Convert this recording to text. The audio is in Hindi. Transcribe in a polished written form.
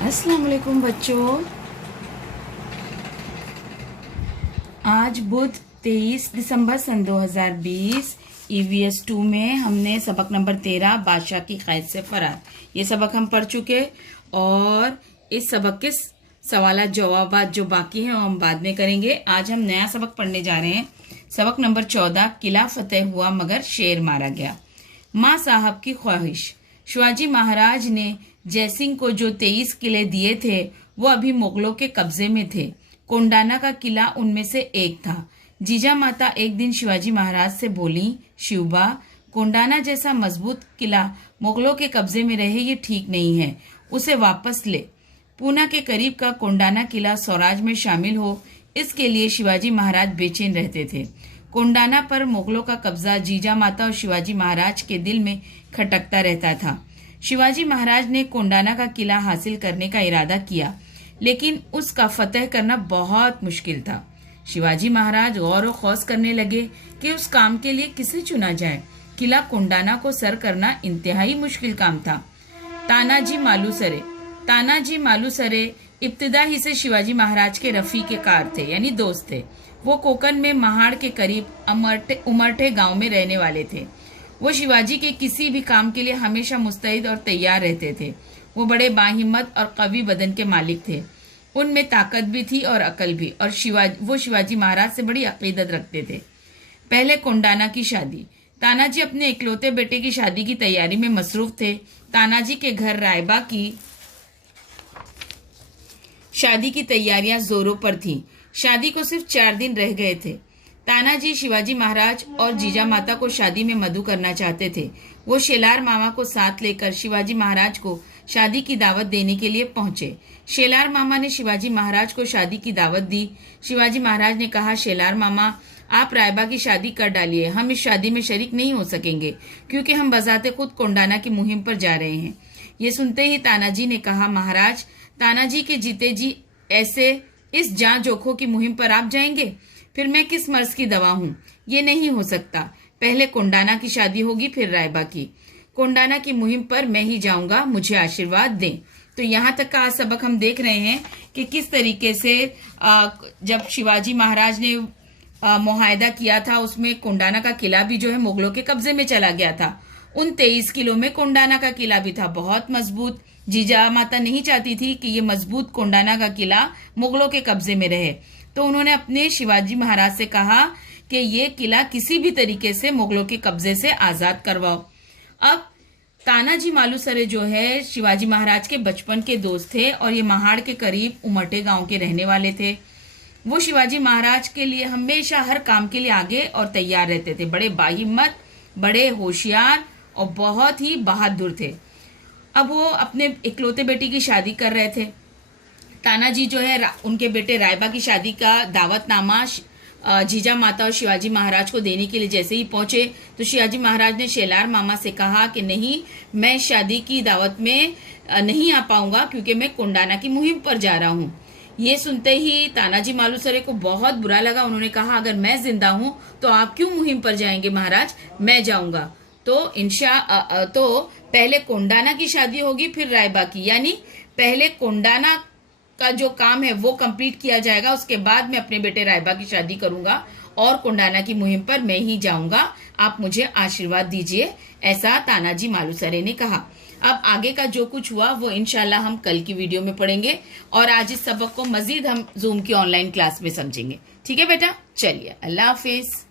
अस्सलाम वालेकुम बच्चों। आज बुध 23 दिसंबर सन 2020 EVS 2 में हमने सबक नंबर 13 बादशाह की कैद से फरार ये सबक हम पढ़ चुके और इस सबक के सवालात जवाबात जो बाकी हैं वो हम बाद में करेंगे। आज हम नया सबक पढ़ने जा रहे हैं। सबक नंबर 14 किला फतेह हुआ मगर शेर मारा गया। माँ साहब की ख्वाहिश। शिवाजी महाराज ने जयसिंह को जो 23 किले दिए थे वो अभी मुगलों के कब्जे में थे। कोंडाना का किला उनमें से एक था। जीजा माता एक दिन शिवाजी महाराज से बोली, शिवबा, कोंडाना जैसा मजबूत किला मुगलों के कब्जे में रहे ये ठीक नहीं है, उसे वापस ले। पूना के करीब का कोंडाना किला स्वराज में शामिल हो, इसके लिए शिवाजी महाराज बेचैन रहते थे। कोंडाना पर मुगलों का कब्जा जीजा माता और शिवाजी महाराज के दिल में खटकता रहता था। शिवाजी महाराज ने कोंडाना का किला हासिल करने का इरादा किया, लेकिन उसका फतह करना बहुत मुश्किल था। शिवाजी महाराज गौर व खौस करने लगे कि उस काम के लिए किसे चुना जाए। किला कोंडाना को सर करना इंतहाई मुश्किल काम था। तानाजी मालुसरे इब्तिदा ही से शिवाजी महाराज के रफीके कार थे, यानी दोस्त थे। वो कोकन में महाड़ के करीब उमरठे गांव में रहने वाले थे। वो शिवाजी के किसी भी काम के लिए हमेशा मुस्तैद और तैयार रहते थे। वो बड़े बाहिम्मत और कवी बदन के मालिक थे। उनमें ताकत भी थी और अकल भी, और वो शिवाजी महाराज से बड़ी अकीदत रखते थे। पहले कोंडाना की शादी। तानाजी अपने इकलौते बेटे की शादी की तैयारी में मसरूफ थे। तानाजी के घर रायबा की शादी की तैयारियां जोरों पर थीं। शादी को सिर्फ 4 दिन रह गए थे। तानाजी शिवाजी महाराज और जीजा माता को शादी में मधु करना चाहते थे। वो शेलार मामा को साथ लेकर शिवाजी महाराज को शादी की दावत देने के लिए पहुंचे। शेलार मामा ने शिवाजी महाराज को शादी की दावत दी। शिवाजी महाराज ने कहा, शेलार मामा, आप रायबा की शादी कर डालिए, हम इस शादी में शरीक नहीं हो सकेंगे क्योंकि हम बजाते खुद कोंडाना की मुहिम पर जा रहे हैं। ये सुनते ही तानाजी ने कहा, महाराज, तानाजी के जीते जी ऐसे इस जान जोखों की मुहिम पर आप जाएंगे? फिर मैं किस मर्ज की दवा हूँ? ये नहीं हो सकता। पहले कोंडाना की शादी होगी, फिर रायबा की। कोंडाना की मुहिम पर मैं ही जाऊंगा, मुझे आशीर्वाद दें। तो यहाँ तक का आज सबक हम देख रहे हैं कि किस तरीके से जब शिवाजी महाराज ने मुआहदा किया था, उसमें कोंडाना का किला भी जो है मुगलों के कब्जे में चला गया था। उन 23 किलों में कोंडाना का किला भी था, बहुत मजबूत। जीजा माता नहीं चाहती थी कि ये मजबूत कोंडाना का किला मुगलों के कब्जे में रहे, तो उन्होंने अपने शिवाजी महाराज से कहा कि ये किला किसी भी तरीके से मुगलों के कब्जे से आजाद करवाओ। अब तानाजी मालुसरे जो है शिवाजी महाराज के बचपन के दोस्त थे और ये महाड़ के करीब उमरठे गांव के रहने वाले थे। वो शिवाजी महाराज के लिए हमेशा हर काम के लिए आगे और तैयार रहते थे। बड़े बाहिम्मत, बड़े होशियार और बहुत ही बहादुर थे। अब वो अपने इकलौते बेटी की शादी कर रहे थे। तानाजी जो है उनके बेटे रायबा की शादी का दावतनामा जीजा माता और शिवाजी महाराज को देने के लिए जैसे ही पहुंचे तो शिवाजी महाराज ने शेलार मामा से कहा कि नहीं, मैं शादी की दावत में नहीं आ पाऊंगा क्योंकि मैं कोंडाना की मुहिम पर जा रहा हूं। ये सुनते ही तानाजी मालुसरे को बहुत बुरा लगा। उन्होंने कहा, अगर मैं जिंदा हूं तो आप क्यों मुहिम पर जाएंगे महाराज? मैं जाऊंगा। तो पहले कोंडाना की शादी होगी, फिर रायबा की, यानी पहले कोंडाना का जो काम है वो कंप्लीट किया जाएगा, उसके बाद मैं अपने बेटे रायबा की शादी करूंगा और कोंडाना की मुहिम पर मैं ही जाऊंगा। आप मुझे आशीर्वाद दीजिए, ऐसा तानाजी मालुसरे ने कहा। अब आगे का जो कुछ हुआ वो इंशाल्लाह हम कल की वीडियो में पढ़ेंगे और आज इस सबक को मजीद हम जूम की ऑनलाइन क्लास में समझेंगे। ठीक है बेटा, चलिए, अल्लाह हाफिज।